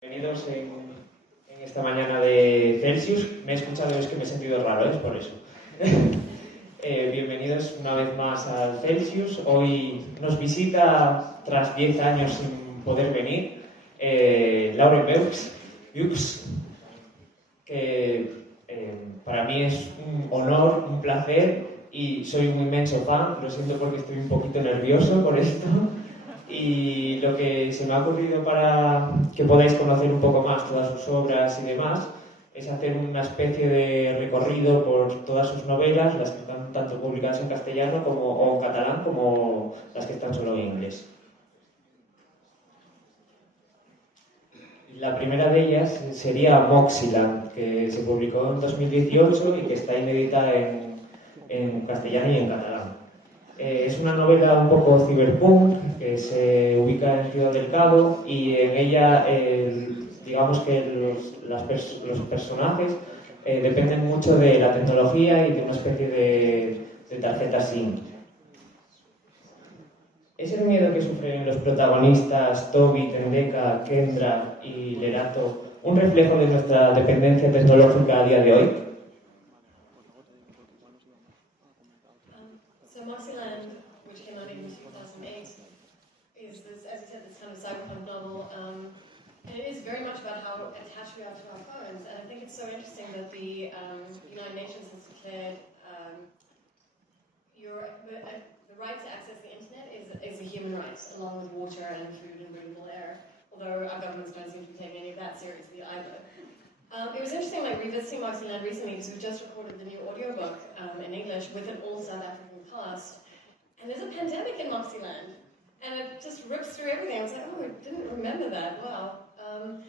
Bienvenidos en esta mañana de Celsius. Me he escuchado, es que me he sentido raro, es por eso. Bienvenidos una vez más al Celsius. Hoy nos visita, tras 10 años sin poder venir, Lauren Beukes, que para mí es un honor, un placer y soy un inmenso fan. Lo siento porque estoy un poquito nervioso por esto. Y lo que se me ha ocurrido para que podáis conocer un poco más todas sus obras y demás es hacer una especie de recorrido por todas sus novelas, las que están tanto publicadas en castellano o en catalán como las que están solo en inglés. La primera de ellas sería Moxiland, que se publicó en 2018 y que está inédita en castellano y en catalán. Es una novela un poco cyberpunk que se ubica en Ciudad del Cabo y en ella digamos que los personajes dependen mucho de la tecnología y de una especie de tarjeta SIM. ¿Es el miedo que sufren los protagonistas Toby, Tendeka, Kendra y Lerato un reflejo de nuestra dependencia tecnológica a día de hoy? So Moxieland, which came out in 2008, is this, as you said, this kind of cyberpunk novel, and it is very much about how attached we are to our phones. And I think it's so interesting that the United Nations has declared the right to access the internet is a human right, along with water and food and breathable air. Although our governments don't seem to be taking any of that seriously either. It was interesting, revisiting Moxieland recently, because we just recorded the new audiobook in English with an all South African cast. And there's a pandemic in Moxieland. And it just rips through everything. I was like, oh, I didn't remember that. Wow.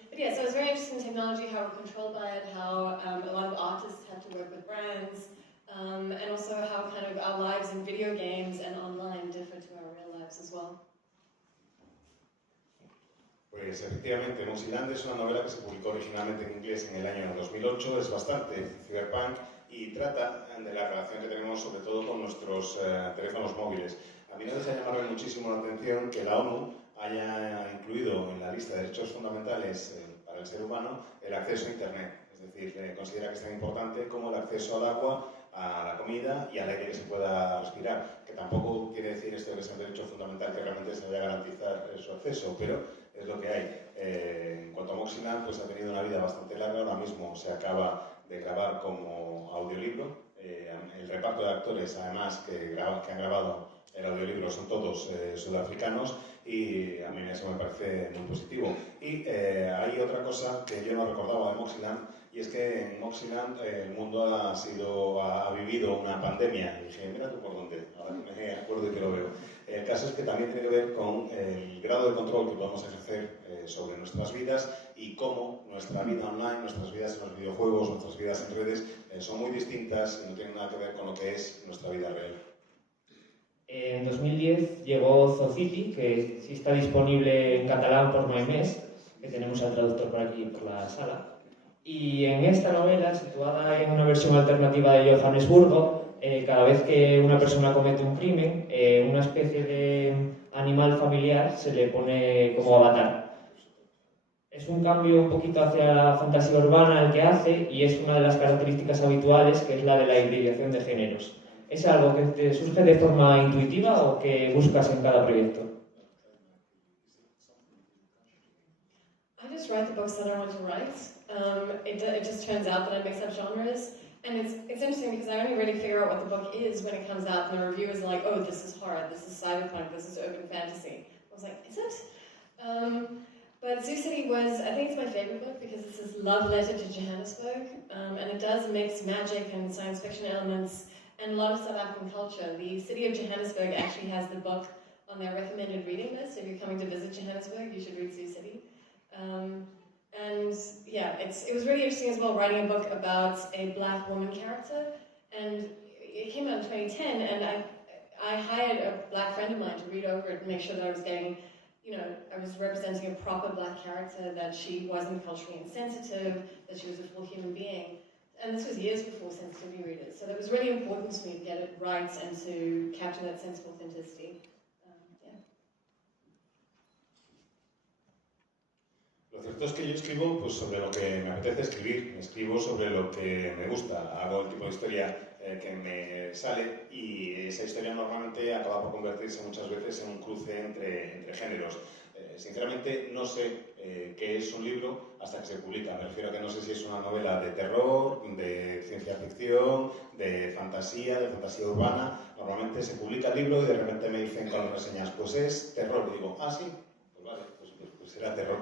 But yeah, so it's very interesting in technology, how we're controlled by it, how a lot of artists have to work with brands, and also how kind of our lives in video games and online differ to our real lives as well. Pues efectivamente, Moxieland es una novela que se publicó originalmente en inglés en el año 2008, es bastante cyberpunk y trata de la relación que tenemos sobre todo con nuestros teléfonos móviles. A mí no deja de llamarme muchísimo la atención que la ONU haya incluido en la lista de derechos fundamentales para el ser humano el acceso a Internet. Es decir, considera que es tan importante como el acceso al agua, a la comida y al aire que se pueda respirar. Que tampoco quiere decir esto que sea un derecho fundamental que realmente se vaya a garantizar su acceso, pero es lo que hay. En cuanto a Moxieland, pues ha tenido una vida bastante larga. Ahora mismo se acaba de grabar como audiolibro. El reparto de actores, además, que han grabado el audiolibro son todos sudafricanos y a mí eso me parece muy positivo. Y hay otra cosa que yo no recordaba de Moxieland, y es que en Moxieland el mundo ha vivido una pandemia. Y dije, mira tú por dónde, ahora que me acuerdo y que lo veo. El caso es que también tiene que ver con el grado de control que podemos ejercer sobre nuestras vidas y cómo nuestra vida online, nuestras vidas en los videojuegos, nuestras vidas en redes son muy distintas y no tienen nada que ver con lo que es nuestra vida real. En 2010 llegó Zociti, que sí está disponible en catalán por MyMés, que tenemos al traductor por aquí, por la sala. Y en esta novela, situada en una versión alternativa de Johannesburgo, cada vez que una persona comete un crimen, una especie de animal familiar se le pone como avatar. Es un cambio un poquito hacia la fantasía urbana el que hace, y es una de las características habituales, que es la de la hibridación de géneros. ¿Es algo que te surge de forma intuitiva o que buscas en cada proyecto? I just write the books that I want to write. It just turns out that I mix up genres. And it's interesting because I only really figure out what the book is when it comes out and the review is like, oh, this is horror, this is cyberpunk, this is urban fantasy. I was like, is it? But Zoo City was, I think it's my favorite book because it's this love letter to Johannesburg. And it does mix magic and science fiction elements and a lot of South African culture. The city of Johannesburg actually has the book on their recommended reading list. If you're coming to visit Johannesburg, you should read Zoo City. And yeah, it was really interesting as well, writing a book about a black woman character. And it came out in 2010, and I hired a black friend of mine to read over it and make sure that I was getting, I was representing a proper black character, that she wasn't culturally insensitive, that she was a full human being. And this was years before sensitivity readers. So that was really important to me to get it right and to capture that sense of authenticity. Lo Lo cierto es que yo escribo pues, sobre lo que me apetece escribir, escribo sobre lo que me gusta, hago el tipo de historia que me sale y esa historia normalmente acaba por convertirse muchas veces en un cruce entre géneros. Sinceramente no sé qué es un libro hasta que se publica, me refiero a que no sé si es una novela de terror, de ciencia ficción, de fantasía urbana. Normalmente se publica el libro y de repente me dicen con las reseñas, pues es terror, y digo, ah sí, pues vale, pues será terror.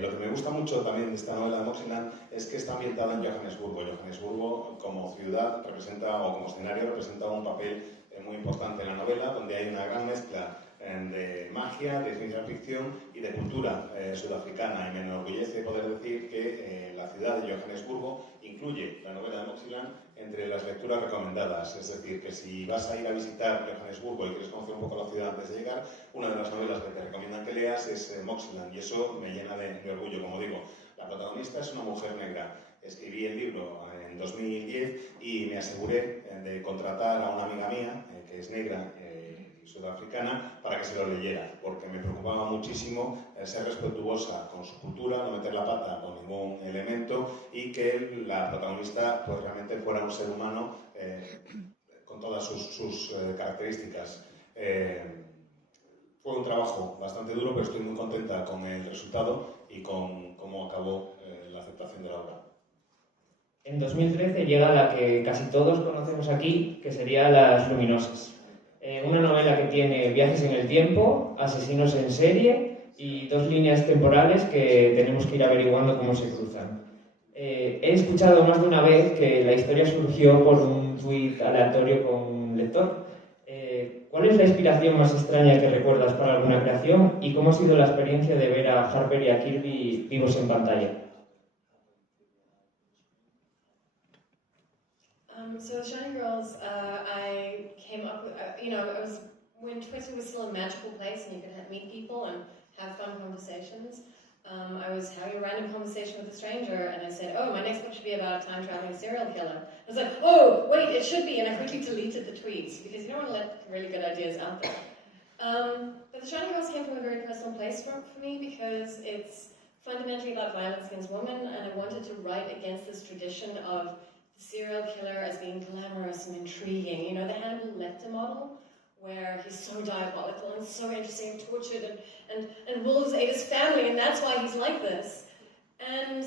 Lo que me gusta mucho también de esta novela de Moxieland es que está ambientada en Johannesburgo. Johannesburgo como ciudad representa, o como escenario representa un papel muy importante en la novela, donde hay una gran mezcla de magia, de ciencia ficción y de cultura sudafricana. Y me enorgullece poder decir que la ciudad de Johannesburgo incluye la novela de Moxieland entre las lecturas recomendadas. Es decir, que si vas a ir a visitar Johannesburgo y quieres conocer un poco la ciudad antes de llegar, una de las novelas que te recomiendan que leas es Moxieland, y eso me llena de orgullo. Como digo, la protagonista es una mujer negra. Escribí el libro en 2010 y me aseguré de contratar a una amiga mía, que es negra y sudafricana, para que se lo leyera, porque me preocupaba muchísimo ser respetuosa con su cultura, no meter la pata con ningún elemento y que la protagonista pues, realmente fuera un ser humano con todas sus características. Fue un trabajo bastante duro, pero estoy muy contenta con el resultado y con cómo acabó la aceptación de la obra. En 2013 llega la que casi todos conocemos aquí, que sería Las Luminosas. Una novela que tiene viajes en el tiempo, asesinos en serie y dos líneas temporales que tenemos que ir averiguando cómo se cruzan. He escuchado más de una vez que la historia surgió por un tuit aleatorio con un lector. ¿Cuál es la inspiración más extraña que recuerdas para alguna creación y cómo ha sido la experiencia de ver a Harper y a Kirby vivos en pantalla? So the Shining Girls, I came up with, it was when Twitter was still a magical place and you could meet people and have fun conversations. I was having a random conversation with a stranger and I said, oh, my next book should be about a time-traveling serial killer. I was like, oh, wait, it should be, and I quickly deleted the tweets because you don't want to let really good ideas out there. But the Shining Girls came from a very personal place for me because it's fundamentally about violence against women, and I wanted to write against this tradition of the serial killer as being glamorous and intriguing. You know, the Hannibal Lecter model, where he's so diabolical and so interesting and tortured, and wolves ate his family, and that's why he's like this. And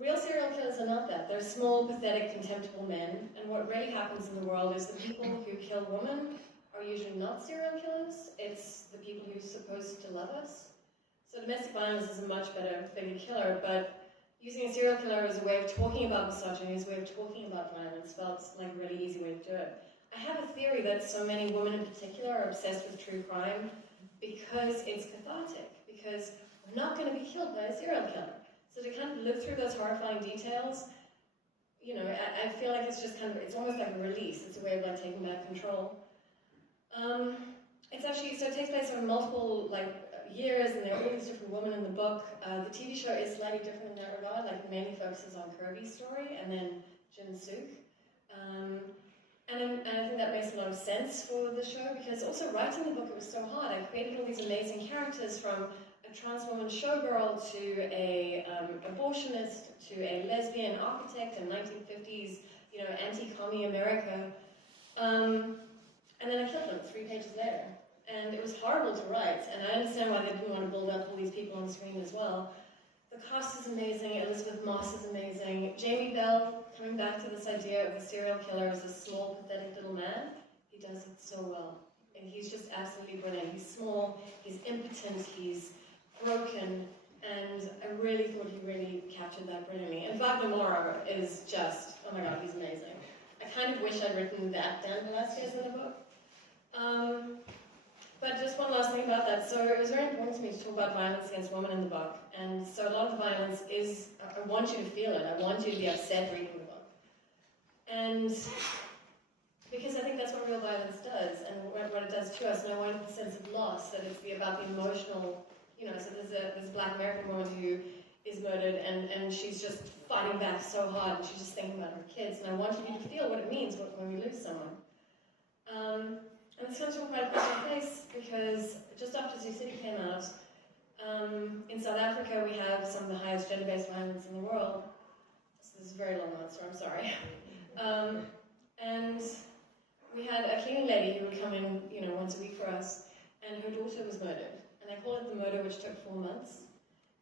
real serial killers are not that. They're small, pathetic, contemptible men, and what really happens in the world is the people who kill women are usually not serial killers. It's the people who are supposed to love us. So domestic violence is a much better killer, but using a serial killer as a way of talking about misogyny, as a way of talking about violence, felt like a really easy way to do it. I have a theory that so many women in particular are obsessed with true crime because it's cathartic, because we're not going to be killed by a serial killer. So to kind of live through those horrifying details, you know, I feel like it's just kind of, it's almost like a release. It's a way of like taking back control. It's actually, so it takes place over multiple years, and there are all these different women in the book. The TV show is slightly different in that regard, like mainly focuses on Kirby's story and then Jin Suk. And I think that makes a lot of sense for the show, because also writing the book, it was so hard. I created all these amazing characters, from a trans woman showgirl to a abortionist to a lesbian architect in 1950s, you know, anti-commie America. And then I killed them 3 pages later. And it was horrible to write, and I understand why they didn't want to build up all these people on screen as well. The cast is amazing, Elizabeth Moss is amazing. Jamie Bell, coming back to this idea of the serial killer as a small, pathetic little man, he does it so well. And he's just absolutely brilliant. He's small, he's impotent, he's broken, and I really thought he really captured that brilliantly. And Wagner Moura is just, oh my god, he's amazing. I kind of wish I'd written that Dan Velasquez in the book. But just one last thing about that. So it was very important to me to talk about violence against women in the book. And so a lot of the violence is, I want you to feel it. I want you to be upset reading the book. And because I think that's what real violence does, and what it does to us. And I wanted the sense of loss, that it's about the emotional, you know, so there's this Black American woman who is murdered, and she's just fighting back so hard, and she's just thinking about her kids. And I wanted you to feel what it means when we lose someone. And this comes from quite a personal place, because just after Zoo City came out, In South Africa, we have some of the highest gender-based violence in the world. This is a very long answer, I'm sorry. And we had a cleaning lady who would come in, once a week for us, and her daughter was murdered. And I call it the murder which took 4 months,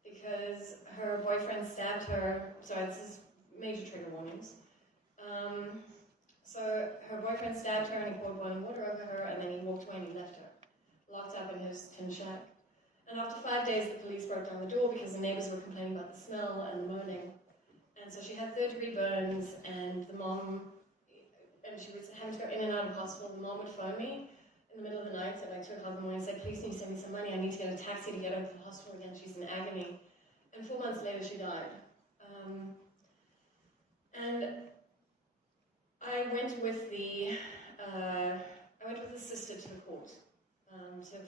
because her boyfriend stabbed her. Sorry, this is major trigger warnings. So her boyfriend stabbed her and he poured boiling water over her, and then he walked away and he left her, locked up in his tin shack. And after 5 days, the police broke down the door because the neighbors were complaining about the smell and the moaning. And so she had third-degree burns, and the mom, and she was having to go in and out of hospital. The mom would phone me in the middle of the night at like 2 o'clock in the morning and say, please, can you send me some money? I need to get a taxi to get her to the hospital again. She's in agony. And 4 months later, she died. And I went with the sister to the court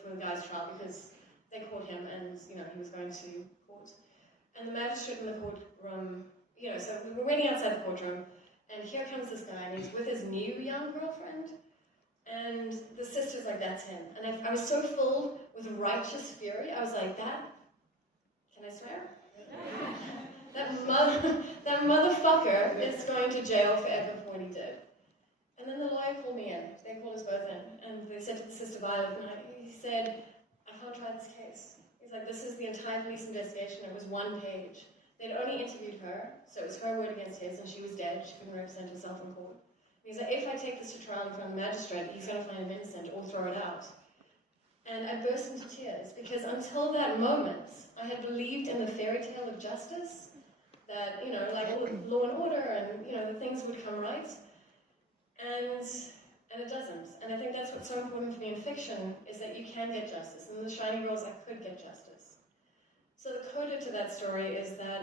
for the guy's trial, because they caught him and he was going to court. And the magistrate in the courtroom, so we were waiting outside the courtroom, and here comes this guy, and he's with his new young girlfriend, and the sister's like, that's him. And I was so filled with righteous fury, I was like, can I swear? That motherfucker is going to jail forever for what he did. And then the lawyer called me in. They called us both in. And they said to the sister Violet, and he said, I can't try this case. He's like, this is the entire police investigation. It was 1 page. They'd only interviewed her, so it was her word against his, and she was dead. She couldn't represent herself in court. And he's like, if I take this to trial in front of the magistrate, he's going to find him innocent or throw it out. And I burst into tears, because until that moment, I had believed in the fairy tale of justice, that, like law and order and, the things would come right. And it doesn't. And I think that's what's so important for me in fiction, is that you can get justice. And in The Shiny Girls, I could get justice. So the coda to that story is that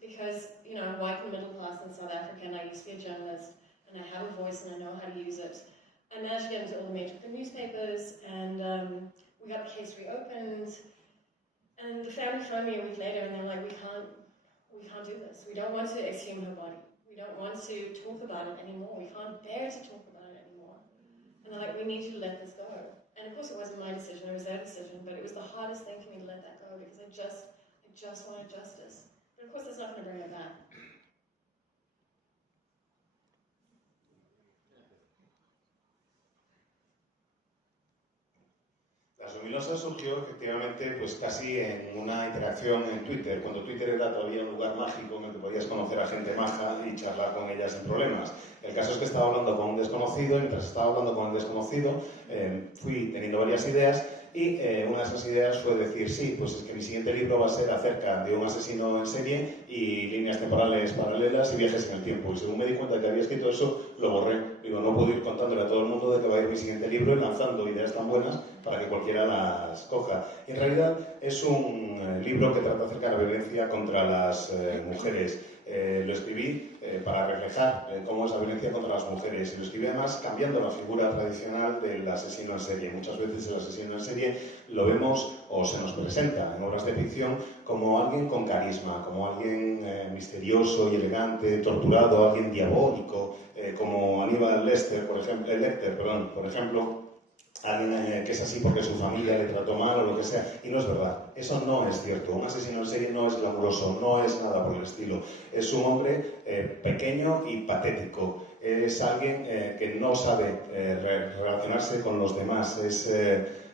because, I'm white and middle class in South Africa, and I used to be a journalist, and I have a voice and I know how to use it, I managed to get into all the major newspapers, and we got the case reopened. And the family phoned me a week later, and they're like, we can't do this. We don't want to exhume her body. We don't want to talk about it anymore. We can't bear to talk about it anymore. And they're like, we need you to let this go. And of course it wasn't my decision, it was their decision, but it was the hardest thing for me to let that go, because I just wanted justice. But of course that's not going to bring it back. Las Luminosas surgió efectivamente pues casi en una interacción en Twitter, cuando Twitter era todavía un lugar mágico en el que podías conocer a gente maja y charlar con ella sin problemas. El caso es que estaba hablando con un desconocido, y mientras estaba hablando con el desconocido fui teniendo varias ideas, y una de esas ideas fue decir, sí, pues es que mi siguiente libro va a ser acerca de un asesino en serie y líneas temporales paralelas y viajes en el tiempo. Y según me di cuenta de que había escrito eso, lo borré. Digo, no puedo ir contándole a todo el mundo de que va a ir mi siguiente libro y lanzando ideas tan buenas para que cualquiera las coja. Y en realidad es un libro que trata acerca de la violencia contra las mujeres. Lo escribí para reflejar cómo es la violencia contra las mujeres, y lo escribí además cambiando la figura tradicional del asesino en serie. Muchas veces el asesino en serie lo vemos o se nos presenta en obras de ficción como alguien con carisma, como alguien misterioso y elegante, torturado, alguien diabólico, como Aníbal Lecter, por ejemplo, alguien que es así porque su familia le trató mal o lo que sea, y no es verdad, eso no es cierto. Un asesino en serie no es glamuroso, no es nada por el estilo. Es un hombre pequeño y patético, es alguien que no sabe relacionarse con los demás, es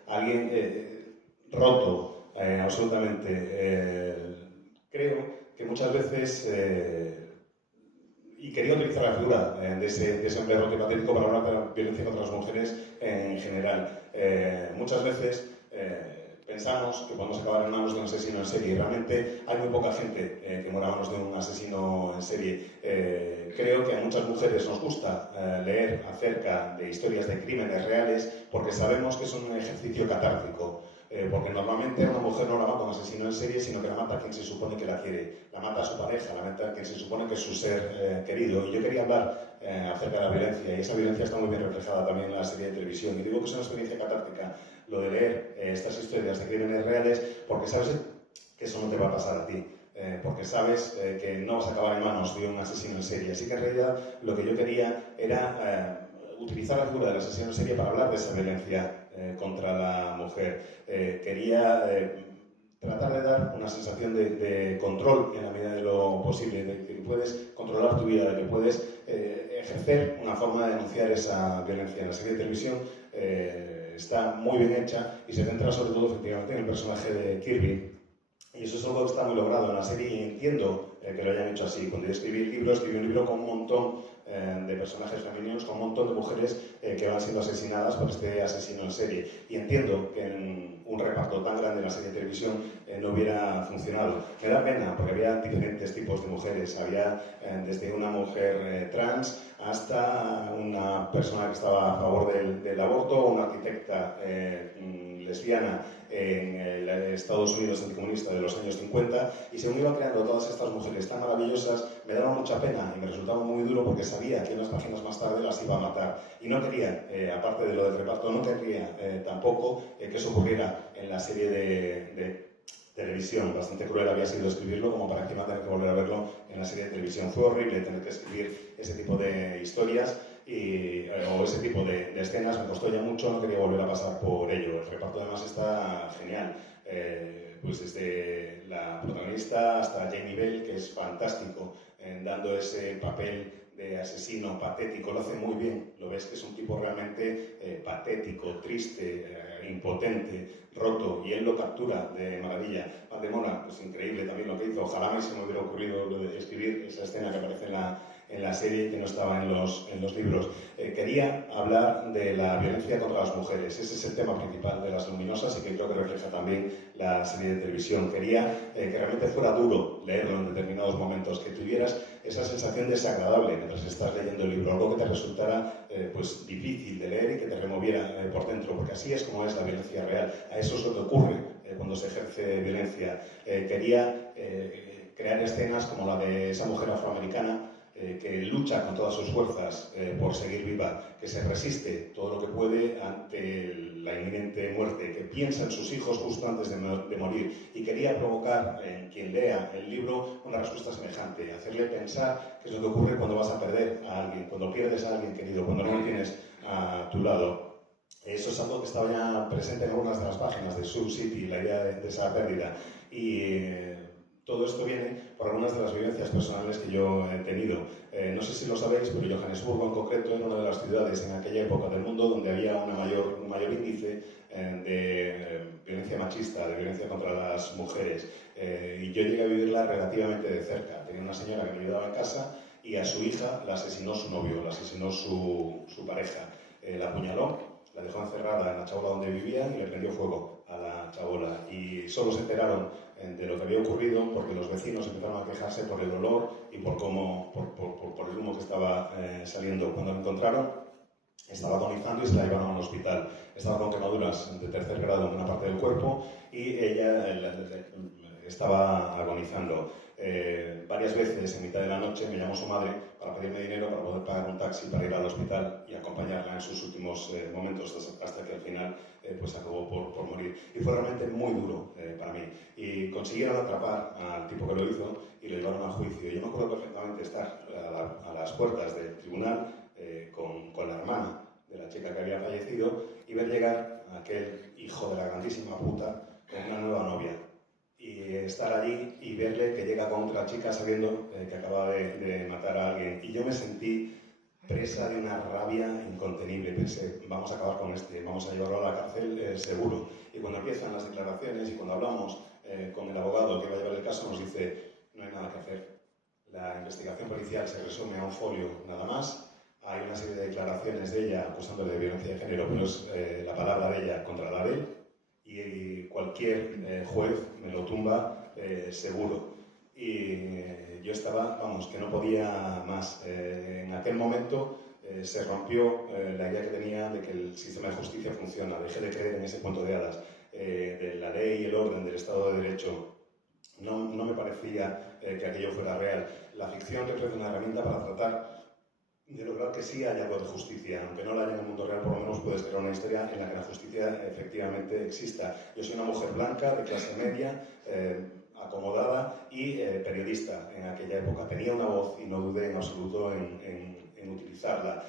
alguien roto, absolutamente. Creo que muchas veces... Y quería utilizar la figura de ese hombre roto y patético para hablar de la violencia contra las mujeres en general. Muchas veces pensamos que podemos acabar en manos de un asesino en serie, y realmente hay muy poca gente que muera a manos de un asesino en serie. Creo que a muchas mujeres nos gusta leer acerca de historias de crímenes reales porque sabemos que es un ejercicio catártico. Porque normalmente a una mujer no la mata un asesino en serie, sino que la mata a quien se supone que la quiere. La mata a su pareja, la mata a quien se supone que es su ser querido. Y yo quería hablar acerca de la violencia, y esa violencia está muy bien reflejada también en la serie de televisión. Y digo que es una experiencia catártica lo de leer estas historias de crímenes reales, porque sabes que eso no te va a pasar a ti. Porque sabes que no vas a acabar en manos de un asesino en serie. Así que en realidad lo que yo quería era utilizar la figura del asesino en serie para hablar de esa violencia contra la mujer. Quería tratar de dar una sensación de control en la medida de lo posible, de que puedes controlar tu vida, de que puedes ejercer una forma de denunciar esa violencia. En la serie de televisión está muy bien hecha y se centra sobre todo efectivamente en el personaje de Kirby. Y eso es algo que está muy logrado en la serie y entiendo que lo hayan hecho así. Cuando yo escribí un libro con un montón de personajes femeninos, con un montón de mujeres que van siendo asesinadas por este asesino en serie. Y entiendo que en un reparto tan grande en la serie de televisión no hubiera funcionado. Me da pena porque había diferentes tipos de mujeres. Había desde una mujer trans hasta una persona que estaba a favor del aborto, una arquitecta lesbiana en Estados Unidos anticomunista de los años 50, y según iba creando todas estas mujeres tan maravillosas, me daba mucha pena y me resultaba muy duro porque sabía que unas páginas más tarde las iba a matar. Y no quería, aparte de lo del reparto, no quería tampoco que eso ocurriera en la serie de televisión. Bastante cruel había sido escribirlo como para encima tener que volver a verlo en la serie de televisión. Fue horrible tener que escribir ese tipo de historias o ese tipo de escenas. Me costó ya mucho, no quería volver a pasar por ello. El reparto además está genial. Pues desde la protagonista hasta Jamie Bell, que es fantástico, dando ese papel de asesino patético. Lo hace muy bien. Lo ves que es un tipo realmente patético, triste, impotente, roto, y él lo captura de maravilla. Valdemora, pues increíble también lo que hizo. Ojalá se me hubiera ocurrido lo de escribir esa escena que aparece en la serie, que no estaba en los libros. Quería hablar de la violencia contra las mujeres. Ese es el tema principal de Las Luminosas y que creo que refleja también la serie de televisión. Quería que realmente fuera duro leerlo en determinados momentos, que tuvieras esa sensación desagradable mientras estás leyendo el libro, algo que te resultara pues difícil de leer y que te removiera por dentro, porque así es como es la violencia real. A eso es lo que ocurre cuando se ejerce violencia. Quería crear escenas como la de esa mujer afroamericana que lucha con todas sus fuerzas por seguir viva, que se resiste todo lo que puede ante la inminente muerte, que piensa en sus hijos justo antes de morir, y quería provocar en quien lea el libro una respuesta semejante, hacerle pensar qué es lo que ocurre cuando vas a perder a alguien, cuando pierdes a alguien querido, cuando no lo tienes a tu lado. Eso es algo que estaba ya presente en algunas de las páginas de Sioux City, la idea de esa pérdida. Y todo esto viene por algunas de las vivencias personales que yo he tenido. No sé si lo sabéis, pero Johannesburgo en concreto era una de las ciudades en aquella época del mundo donde había un mayor índice de violencia machista, de violencia contra las mujeres. Y yo llegué a vivirla relativamente de cerca. Tenía una señora que me ayudaba en casa y a su hija la asesinó su novio, la asesinó su pareja. La apuñaló, la dejó encerrada en la chabola donde vivían y le prendió fuego a la chabola. Y solo se enteraron de lo que había ocurrido porque los vecinos empezaron a quejarse por el olor y por el humo que estaba saliendo. Cuando la encontraron, estaba agonizando y se la llevaron al hospital. Estaba con quemaduras de tercer grado en una parte del cuerpo y ella estaba agonizando. Varias veces en mitad de la noche me llamó su madre para pedirme dinero para poder pagar un taxi para ir al hospital y acompañarla en sus últimos momentos hasta que al final pues acabó por morir. Y fue realmente muy duro para mí. Y consiguieron atrapar al tipo que lo hizo y lo llevaron a juicio. Yo me acuerdo perfectamente estar a las puertas del tribunal con la hermana de la chica que había fallecido y ver llegar a aquel hijo de la grandísima puta con una nueva novia. Y estar allí y verle que llega con otra chica sabiendo que acaba de matar a alguien. Y yo me sentí presa de una rabia incontenible. Pensé, vamos a acabar con vamos a llevarlo a la cárcel seguro. Y cuando empiezan las declaraciones y cuando hablamos con el abogado que va a llevar el caso, nos dice, no hay nada que hacer. La investigación policial se resume a un folio nada más. Hay una serie de declaraciones de ella acusándole de violencia de género, pero es la palabra de ella contra la de él. Y cualquier juez me lo tumba seguro. Y yo estaba, vamos, que no podía más. En aquel momento se rompió la idea que tenía de que el sistema de justicia funciona. Dejé de creer en ese cuento de hadas, de la ley y el orden del Estado de Derecho. No me parecía que aquello fuera real. La ficción te ofrece una herramienta para tratar de lograr que sí haya algo de justicia. Aunque no la haya en el mundo real, por lo menos puedes crear una historia en la que la justicia efectivamente exista. Yo soy una mujer blanca, de clase media, acomodada y periodista en aquella época. Tenía una voz y no dudé en absoluto en utilizarla.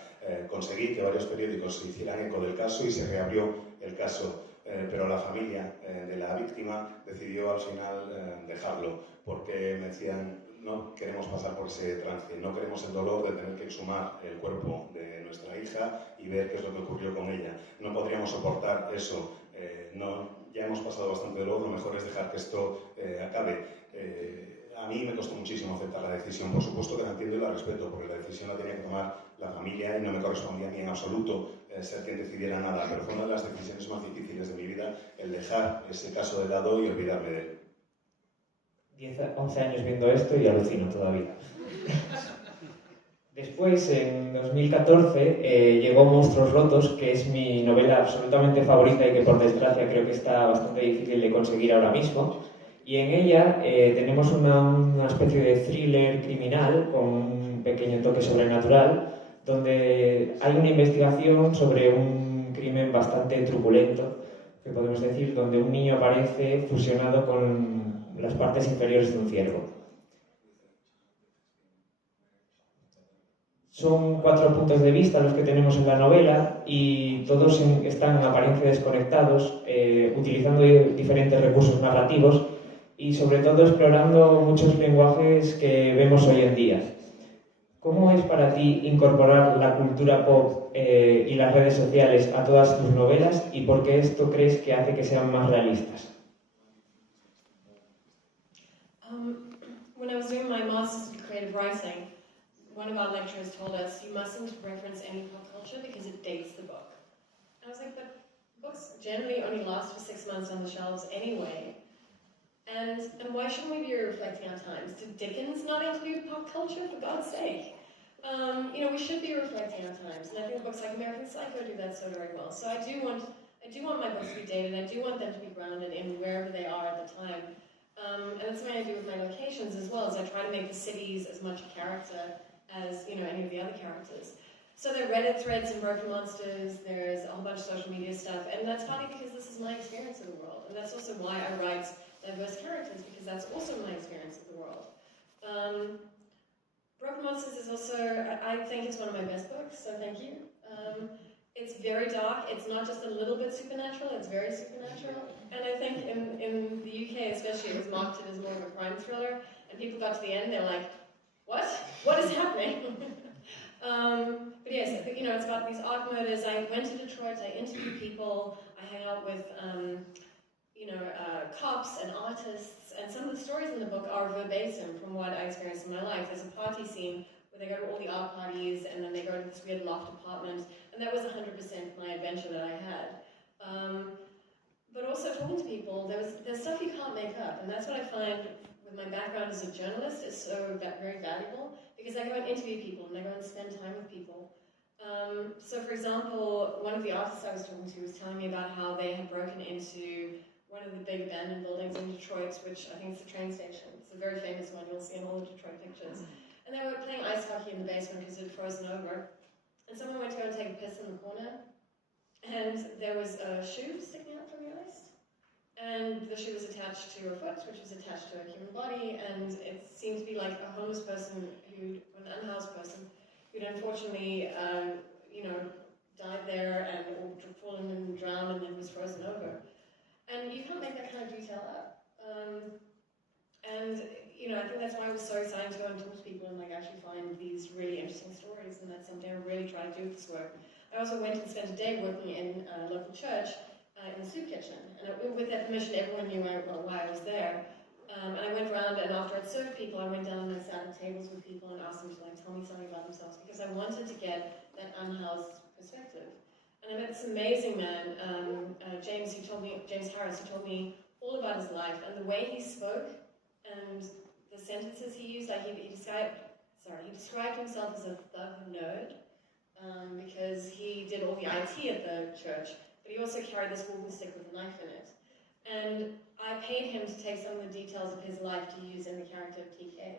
Conseguí que varios periódicos se hicieran eco del caso y se reabrió el caso. pero la familia de la víctima decidió al final dejarlo, porque me decían, no queremos pasar por ese trance, no queremos el dolor de tener que exhumar el cuerpo de nuestra hija y ver qué es lo que ocurrió con ella. No podríamos soportar eso. Ya hemos pasado bastante dolor, lo mejor es dejar que esto acabe. A mí me costó muchísimo aceptar la decisión. Por supuesto que la entiendo y la respeto, porque la decisión la tenía que tomar la familia y no me correspondía a mí en absoluto ser quien decidiera nada, pero fue una de las decisiones más difíciles de mi vida el dejar ese caso de lado y olvidarme de él. 11 años viendo esto y alucino todavía. Después, en 2014, llegó Monstruos Rotos, que es mi novela absolutamente favorita y que por desgracia creo que está bastante difícil de conseguir ahora mismo. Y en ella tenemos una especie de thriller criminal con un pequeño toque sobrenatural, donde hay una investigación sobre un crimen bastante truculento, que podemos decir, donde un niño aparece fusionado con las partes inferiores de un ciervo. Son 4 puntos de vista los que tenemos en la novela y todos están en apariencia desconectados, utilizando diferentes recursos narrativos y sobre todo explorando muchos lenguajes que vemos hoy en día. ¿Cómo es para ti incorporar la cultura pop y las redes sociales a todas tus novelas y por qué esto crees que hace que sean más realistas? When I was doing my master's in creative writing, one of our lecturers told us you mustn't reference any pop culture because it dates the book. And I was like, but books generally only last for 6 months on the shelves anyway. And why shouldn't we be reflecting our times? Did Dickens not include pop culture, for God's sake? We should be reflecting our times, and I think books like American Psycho do that so very well. So I do want my books to be dated, and I do want them to be grounded in wherever they are at the time. And that's what I do with my locations as well, is I try to make the cities as much a character as, any of the other characters. So there are Reddit threads and Broken Monsters, there's a whole bunch of social media stuff, and that's partly because this is my experience of the world, and that's also why I write diverse characters, because that's also my experience of the world. Broken Monsters is also, I think it's one of my best books, so thank you. It's very dark, it's not just a little bit supernatural, it's very supernatural. And I think in the UK especially, it was marketed as more of a crime thriller, and people got to the end, they're like, what? What is happening? But yes, I think, it's got these art murders. I went to Detroit, I interviewed people, I hang out with, cops and artists, and some of the stories in the book are verbatim from what I experienced in my life. There's a party scene where they go to all the art parties, and then they go to this weird loft apartment, and that was 100% my adventure that I had. But also talking to people, there's stuff you can't make up, and that's what I find with my background as a journalist is so very valuable, because I go and interview people, and I go and spend time with people. So for example, one of the artists I was talking to was telling me about how they had broken into one of the big abandoned buildings in Detroit, which I think is the train station. It's a very famous one, you'll see in all the Detroit pictures. And they were playing ice hockey in the basement because it had frozen over. And someone went to go and take a piss in the corner, and there was a shoe sticking out from the ice. And the shoe was attached to a foot, which was attached to a human body, and it seemed to be like a homeless person, an unhoused person, who'd unfortunately, died there or fallen and drowned and then was frozen over. And you can't make that kind of detail up. I think that's why it was so exciting to go and talk to people and actually find these really interesting stories, and that's something I really try to do with this work. I also went and spent a day working in a local church in the soup kitchen, and with their permission, everyone knew why I was there. And I went around, and after I'd served people, I went down and I sat at tables with people and asked them to tell me something about themselves, because I wanted to get that unhoused perspective. And I met this amazing man, James Harris, who told me all about his life and the way he spoke and the sentences he used. He described himself as a thug nerd because he did all the IT at the church, but he also carried this walking stick with a knife in it. And I paid him to take some of the details of his life to use in the character of TK.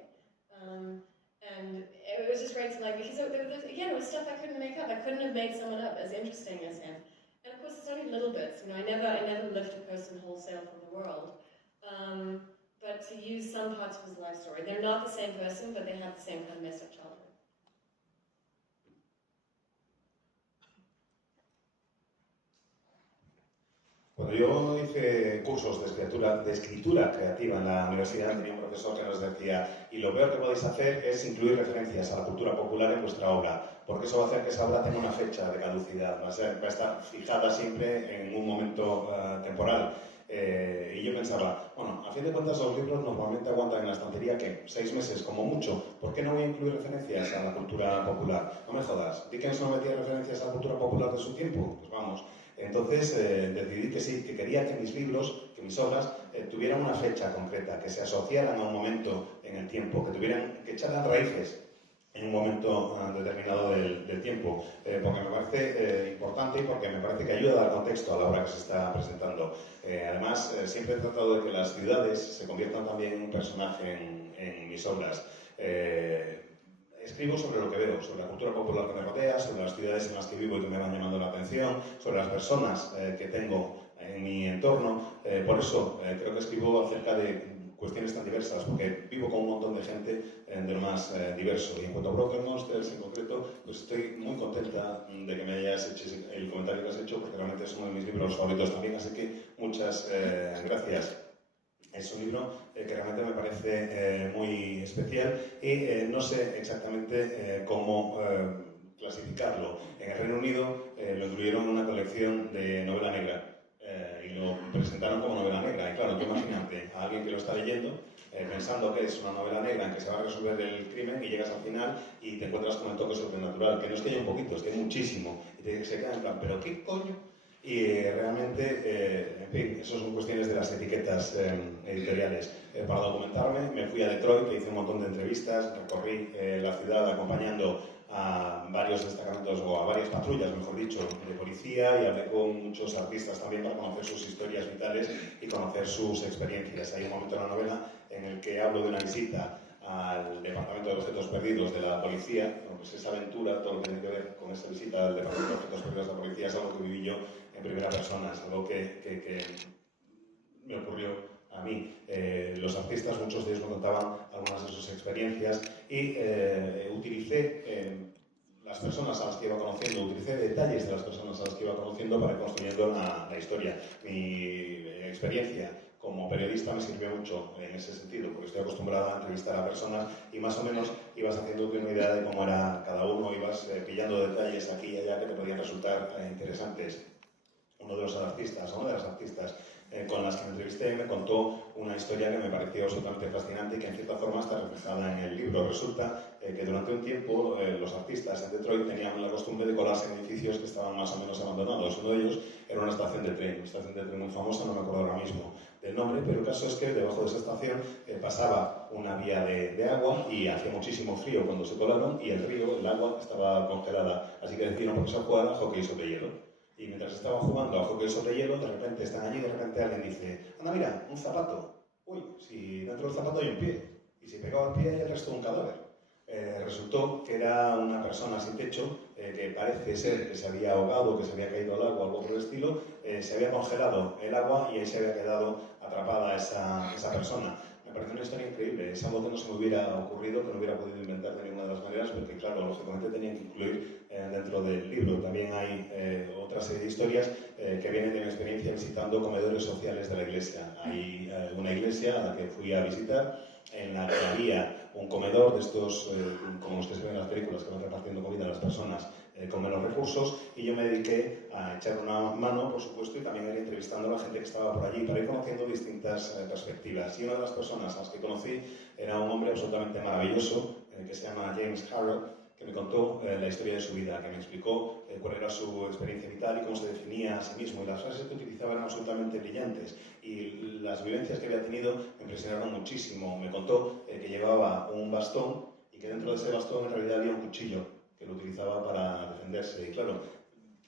And it was just great to because it was stuff I couldn't make up. I couldn't have made someone up as interesting as him. And of course, it's only little bits. I never lift a person wholesale from the world. But to use some parts of his life story. They're not the same person, but they have the same kind of messed up childhood. Cuando yo hice cursos de escritura creativa en la universidad, tenía un profesor que nos decía, y lo peor que podéis hacer es incluir referencias a la cultura popular en vuestra obra, porque eso va a hacer que esa obra tenga una fecha de caducidad, va a estar fijada siempre en un momento temporal. Y yo pensaba, bueno, a fin de cuentas los libros normalmente aguantan en la estantería, ¿qué? 6 meses como mucho. ¿Por qué no voy a incluir referencias a la cultura popular? No me jodas, ¿Dickens no metía referencias a la cultura popular de su tiempo? Pues vamos. Entonces decidí que sí, que quería que mis libros, que mis obras, tuvieran una fecha concreta, que se asociaran a un momento en el tiempo, que echaran raíces en un momento determinado del tiempo, porque me parece importante y porque me parece que ayuda a dar contexto a la obra que se está presentando. Además, siempre he tratado de que las ciudades se conviertan también en un personaje en mis obras. Escribo sobre lo que veo, sobre la cultura popular que me rodea, sobre las ciudades en las que vivo y que me van llamando la atención, sobre las personas que tengo en mi entorno. Por eso creo que escribo acerca de cuestiones tan diversas, porque vivo con un montón de gente de lo más diverso. Y en cuanto a Broken Monsters en concreto, pues estoy muy contenta de que me hayas hecho el comentario que has hecho, porque realmente es uno de mis libros favoritos también, así que muchas gracias. Es un libro que realmente me parece muy especial y no sé exactamente cómo clasificarlo. En el Reino Unido lo incluyeron en una colección de novela negra y lo presentaron como novela negra. Y claro, tú imagínate a alguien que lo está leyendo pensando que es una novela negra en que se va a resolver el crimen y llegas al final y te encuentras con el toque sobrenatural, que no es que haya un poquito, es que hay muchísimo. Y se queda en plan, ¿pero qué coño? Y realmente, en fin, eso son cuestiones de las etiquetas editoriales. Para documentarme me fui a Detroit, que hice un montón de entrevistas, recorrí la ciudad acompañando a varios destacamentos, o a varias patrullas, mejor dicho, de policía, y hablé con muchos artistas también para conocer sus historias vitales y conocer sus experiencias. Hay un momento en la novela en el que hablo de una visita al Departamento de Objetos Perdidos de la policía. Pues esa aventura, todo lo que tiene que ver con esa visita al Departamento de Objetos Perdidos de la policía es algo que viví yo en primera persona, es algo que me ocurrió a mí. Los artistas, muchos de ellos me contaban algunas de sus experiencias y utilicé las personas a las que iba conociendo, utilicé detalles de las personas a las que iba conociendo para ir construyendo la historia. Mi experiencia como periodista me sirvió mucho en ese sentido, porque estoy acostumbrado a entrevistar a personas y más o menos ibas haciéndote una idea de cómo era cada uno, ibas pillando detalles aquí y allá que te podían resultar interesantes. Uno de los artistas, una de las artistas con las que me entrevisté me contó una historia que me pareció absolutamente fascinante y que en cierta forma está reflejada en el libro. Resulta que durante un tiempo los artistas en Detroit tenían la costumbre de colarse en edificios que estaban más o menos abandonados. Uno de ellos era una estación de tren muy famosa, no me acuerdo ahora mismo del nombre, pero el caso es que debajo de esa estación pasaba una vía de agua y hacía muchísimo frío cuando se colaron y el río, el agua, estaba congelada. Así que decidieron porque se jugara a hockey sobre hielo. Y mientras estaban jugando a hockey sobre hielo, de repente están allí y de repente alguien dice: anda, mira, un zapato. Uy, si dentro del zapato hay un pie. Y si pegaba el pie hay el resto de un cadáver. Resultó que era una persona sin techo que parece ser que se había ahogado, que se había caído al agua, algo por el estilo, se había congelado el agua y ahí se había quedado atrapada esa persona. Me parece una historia increíble, es algo que no se me hubiera ocurrido, que no hubiera podido inventar de ninguna de las maneras, porque claro, lógicamente tenían que incluir dentro del libro. También hay otra serie de historias que vienen de mi experiencia visitando comedores sociales de la iglesia. Hay una iglesia a la que fui a visitar, en la que había un comedor de estos, como los que se ven en las películas, que van repartiendo comida a las personas con menos recursos, y yo me dediqué a echar una mano, por supuesto, y también a ir entrevistando a la gente que estaba por allí para ir conociendo distintas perspectivas. Y una de las personas a las que conocí era un hombre absolutamente maravilloso, que se llama James Harrell, que me contó la historia de su vida, que me explicó cuál era su experiencia vital y cómo se definía a sí mismo. Y las frases que utilizaba eran absolutamente brillantes. Y las vivencias que había tenido me impresionaron muchísimo. Me contó que llevaba un bastón y que dentro de ese bastón en realidad había un cuchillo que lo utilizaba para defenderse. Y claro,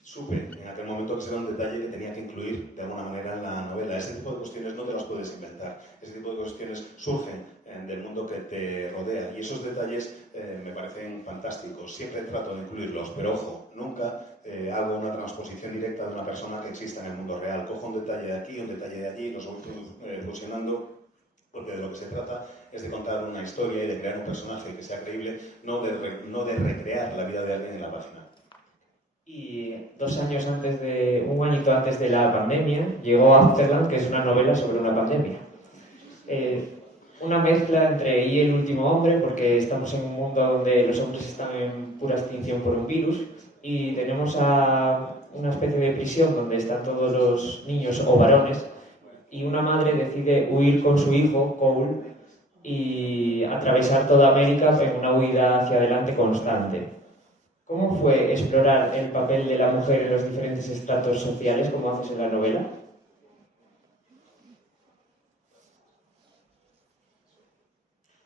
supe en aquel momento que ese era un detalle que tenía que incluir de alguna manera en la novela. Ese tipo de cuestiones no te las puedes inventar. Ese tipo de cuestiones surgen del mundo que te rodea. Y esos detalles me parecen fantásticos. Siempre trato de incluirlos, pero ojo, nunca hago una transposición directa de una persona que exista en el mundo real. Cojo un detalle de aquí, un detalle de allí, los voy fusionando, porque de lo que se trata es de contar una historia y de crear un personaje que sea creíble, no de recrear la vida de alguien en la página. Y un añito antes de la pandemia, llegó Afterland, que es una novela sobre una pandemia. Una mezcla entre Y el último hombre, porque estamos en un mundo donde los hombres están en pura extinción por un virus, y tenemos a una especie de prisión donde están todos los niños o varones, y una madre decide huir con su hijo, Cole, y atravesar toda América en una huida hacia adelante constante. ¿Cómo fue explorar el papel de la mujer en los diferentes estratos sociales, como haces en la novela?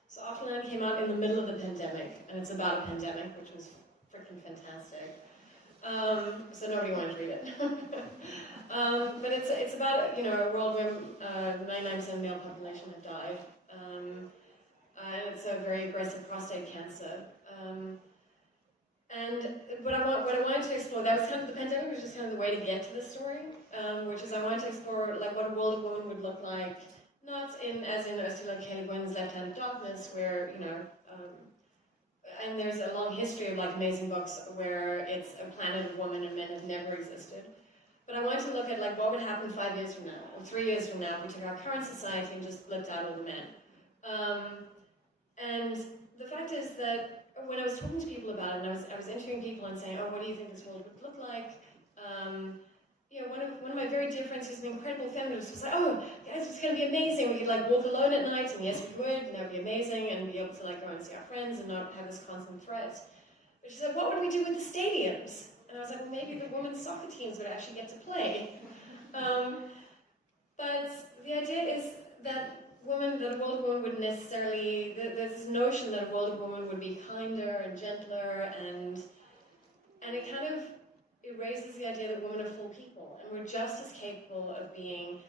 So Offline came out in the middle of the pandemic, and it's about a pandemic, which was freaking fantastic. So nobody wanted to read it. But it's about, you know, a world where 99% of the male population have died. And it's a very aggressive prostate cancer. And what I wanted to explore, that was kind of, the pandemic was just kind of the way to get to the story, which is I wanted to explore like what a world of women would look like, not as in Ursula K. Le Guin's Left Hand of Darkness, where, you know, and there's a long history of like amazing books where it's a planet of women and men have never existed. But I wanted to look at like what would happen 5 years from now, or 3 years from now, if we took our current society and just flipped out all the men. And the fact is that when I was talking to people about it, and I was interviewing people and saying, oh, what do you think this world would look like? You know, one of my very dear friends who's an incredible feminist was like, oh, guys, it's going to be amazing. We could like walk alone at night, and yes, we would, and that would be amazing, and be able to like go and see our friends and not have this constant threat. But she said, what would we do with the stadiums? And I was like, well, maybe the women's soccer teams would actually get to play. But the idea is that a world of women would necessarily, there's this notion that a world of women would be kinder and gentler, and it kind of erases the idea that women are full people, and we're just as capable of being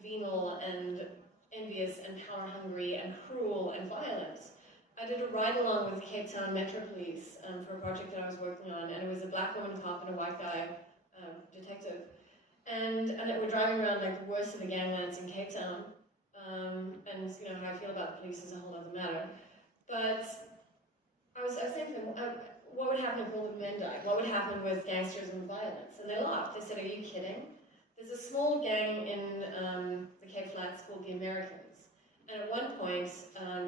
venal and envious and power-hungry and cruel and violent. I did a ride-along with the Cape Town Metro Police for a project that I was working on, and it was a black woman cop and a white guy detective. And we're driving around like the worst of the ganglands in Cape Town. And you know how I feel about the police is a whole other matter. But I was thinking, what would happen if all the men died? What would happen with gangsters and violence? And they laughed. They said, are you kidding? There's a small gang in the Cape Flats called the Americans. And at one point,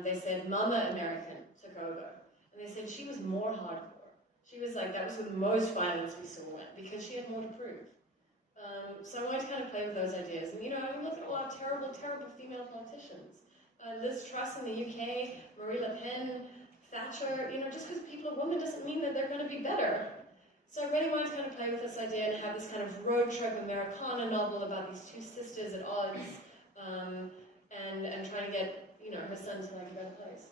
they said Mama American took over. And they said she was more hardcore. She was like, that was the most violence we saw because she had more to prove. So I wanted to kind of play with those ideas. And, you know, I mean, look at all our terrible, terrible female politicians. Liz Truss in the UK, Marie Le Pen, Thatcher, you know, just because people are women doesn't mean that they're going to be better. So I really wanted to kind of play with this idea and have this kind of road trip Americana novel about these two sisters at odds, and trying to get, you know, her son to like a better place.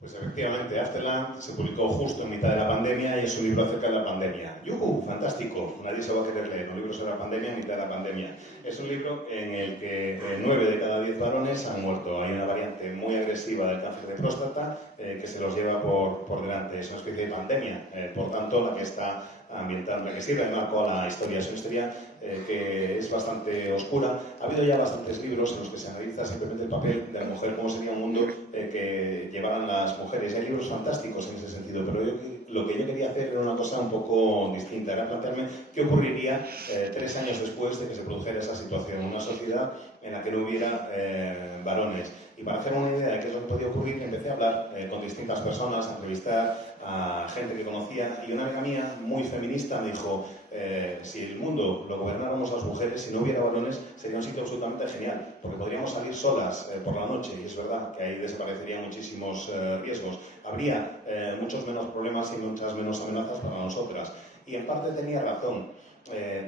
Pues efectivamente, Afterland se publicó justo en mitad de la pandemia y es un libro acerca de la pandemia. ¡Yuhu! Fantástico. Nadie se va a querer leer un libro sobre la pandemia en mitad de la pandemia. Es un libro en el que 9 de cada 10 varones han muerto. Hay una variante muy agresiva del cáncer de próstata que se los lleva por delante. Es una especie de pandemia. Por tanto, la que está ambientada, la que sirve de marco a la historia. Es una historia que es bastante oscura. Ha habido ya bastantes libros en los que se analiza simplemente el papel de la mujer, cómo sería un mundo que llevaran las mujeres. Hay libros fantásticos en ese sentido, pero lo que yo quería hacer era una cosa un poco distinta, era plantearme qué ocurriría 3 años después de que se produjera esa situación, una sociedad en la que no hubiera varones. Y para hacerme una idea de qué es lo que podía ocurrir, empecé a hablar con distintas personas, a entrevistar a gente que conocía, y una amiga mía, muy feminista, me dijo, si el mundo lo gobernáramos las mujeres, si no hubiera varones, sería un sitio absolutamente genial, porque podríamos salir solas por la noche, y es verdad que ahí desaparecerían muchísimos riesgos. Habría muchos menos problemas y muchas menos amenazas para nosotras. Y en parte tenía razón.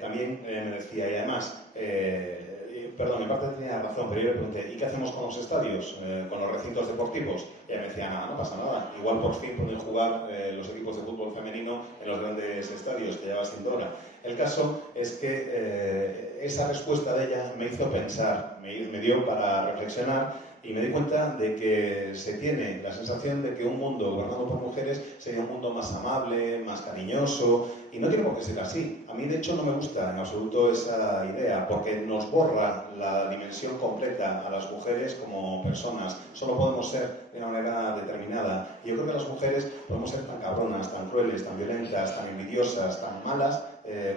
También me decía, y además, en parte tenía razón, pero yo le pregunté, ¿y qué hacemos con los estadios, con los recintos deportivos? Y ella me decía, nada, no pasa nada, igual por fin pueden jugar los equipos de fútbol femenino en los grandes estadios, que lleva siendo hora. El caso es que esa respuesta de ella me hizo pensar, me dio para reflexionar, y me di cuenta de que se tiene la sensación de que un mundo gobernado por mujeres sería un mundo más amable, más cariñoso, y no tiene por qué ser así. A mí, de hecho, no me gusta en absoluto esa idea, porque nos borra la dimensión completa a las mujeres mujeres como personas, solo podemos ser de una manera determinada. Y yo creo que las mujeres podemos ser tan cabronas, tan crueles, tan violentas, tan envidiosas, tan malas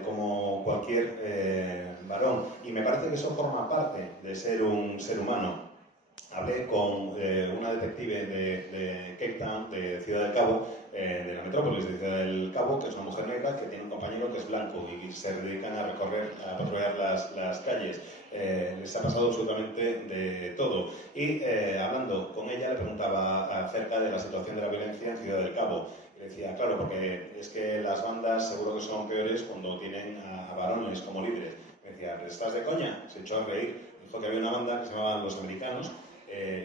como cualquier varón. Y me parece que eso forma parte de ser un ser humano. Hablé con una detective de Cape Town, de Ciudad del Cabo, de la metrópolis de Ciudad del Cabo, que es una mujer negra que tiene un compañero que es blanco y se dedican a recorrer, a patrullar las calles. Les ha pasado absolutamente de todo. Y hablando con ella le preguntaba acerca de la situación de la violencia en Ciudad del Cabo. Y le decía, claro, porque es que las bandas seguro que son peores cuando tienen a varones como líderes. Me decía, ¿estás de coña? Se echó a reír. Dijo que había una banda que se llamaba Los Americanos,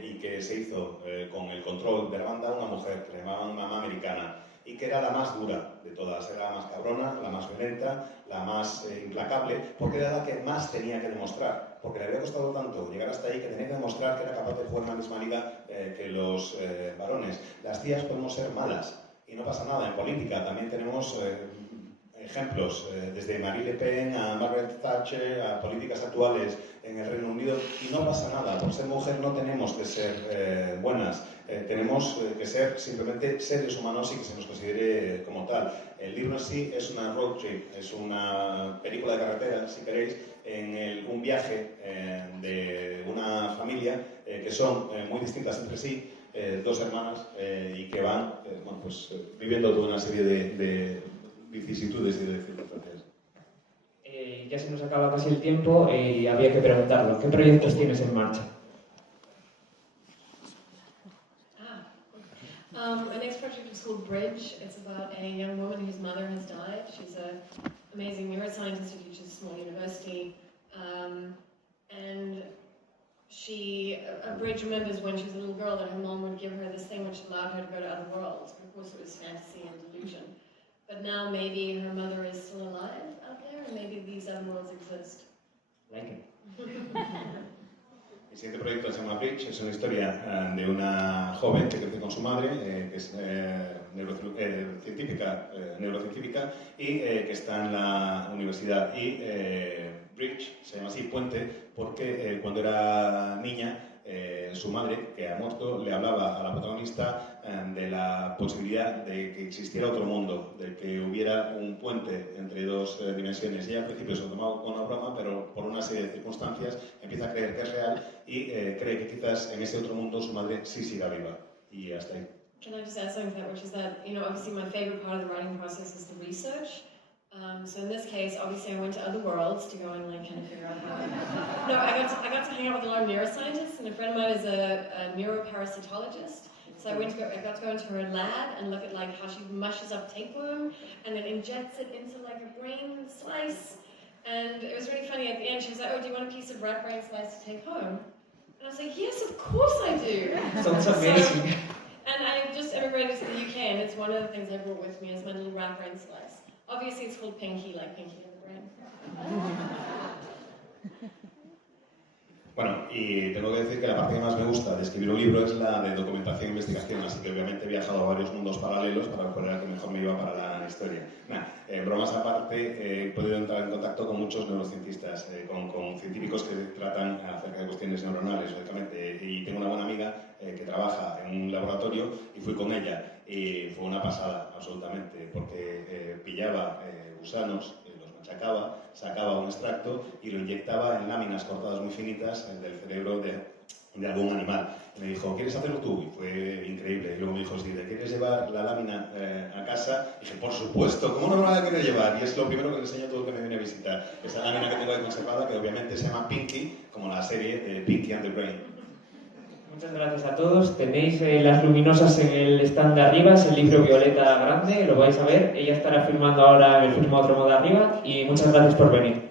y que se hizo con el control de la banda una mujer que le llamaban Mamá Americana y que era la más dura de todas, era la más cabrona, la más violenta, la más implacable, porque era la que más tenía que demostrar, porque le había costado tanto llegar hasta ahí que tenía que demostrar que era capaz de jugar en la misma liga que los varones. Las tías podemos ser malas y no pasa nada. En política también tenemos ejemplos, desde Marie Le Pen a Margaret Thatcher, a políticas actuales en el Reino Unido, y no pasa nada. Por ser mujer no tenemos que ser buenas, tenemos que ser simplemente seres humanos y que se nos considere como tal. El libro en sí es una road trip, es una película de carretera, si queréis, en un viaje de una familia que son muy distintas entre sí, dos hermanas, y que van viviendo toda una serie de vicisitudes y de circunstancias. Ya se nos acaba casi el tiempo y había que preguntarlo. ¿Qué proyectos tienes en marcha? My next project is called Bridge. It's about a young woman whose mother has died. She's an amazing neuroscientist who teaches at a small university. And Bridge remembers when she was a little girl that her mom would give her this thing which allowed her to go to other worlds. But of course it was fantasy and delusion. But now maybe her mother is still alive out there, and maybe these other worlds exist. Like it. El siguiente proyecto se llama Bridge, es una historia de una joven que crece con su madre, que es neurocientífica y que está en la universidad. Y Bridge se llama así, puente, porque cuando era niña su madre, que ha muerto, le hablaba a la protagonista de la posibilidad de que existiera otro mundo, de que hubiera un puente entre dos dimensiones. Ella al principio se lo tomaba con una broma, pero por una serie de circunstancias empieza a creer que es real y cree que quizás en ese otro mundo su madre sí siga viva. Y hasta ahí. Can I just add something to that, which is that, obviously my favorite part of the writing process is the research. So in this case, obviously I went to other worlds to go and kind of figure out how. No, I got to hang out with a lot of neuroscientists, and a friend of mine is a neuroparasitologist. So I got to go into her lab and look at how she mushes up tapeworm and then injects it into a brain slice. And it was really funny. At the end, she was like, "Oh, do you want a piece of rat brain slice to take home?" And I was like, "Yes, of course I do." Sounds amazing. And I just emigrated to the UK, and it's one of the things I brought with me is my little rat brain slice. Obviously, it's called Pinky, like Pinky in the Brain. Bueno, y tengo que decir que la parte que más me gusta de escribir un libro es la de documentación e investigación, así que obviamente he viajado a varios mundos paralelos para poner el que mejor me iba para la historia. Bromas aparte, he podido entrar en contacto con muchos neurocientistas, con científicos que tratan acerca de cuestiones neuronales, lógicamente, y tengo una buena amiga que trabaja en un laboratorio y fui con ella y fue una pasada, absolutamente, porque pillaba gusanos, los machacaba, sacaba un extracto y lo inyectaba en láminas cortadas muy finitas del cerebro de algún animal. Y me dijo, ¿quieres hacerlo tú? Y fue increíble. Y luego me dijo, si te quieres llevar la lámina a casa, y dije, por supuesto, ¿cómo no me la quiero llevar? Y es lo primero que le enseño a todo el que me viene a visitar. Esa lámina que tengo ahí conservada, que obviamente se llama Pinky, como la serie Pinky and the Brain. Muchas gracias a todos. Tenéis las luminosas en el stand de arriba, es el libro Violeta Grande, lo vais a ver. Ella estará filmando ahora en el filmódromo de arriba y muchas gracias por venir.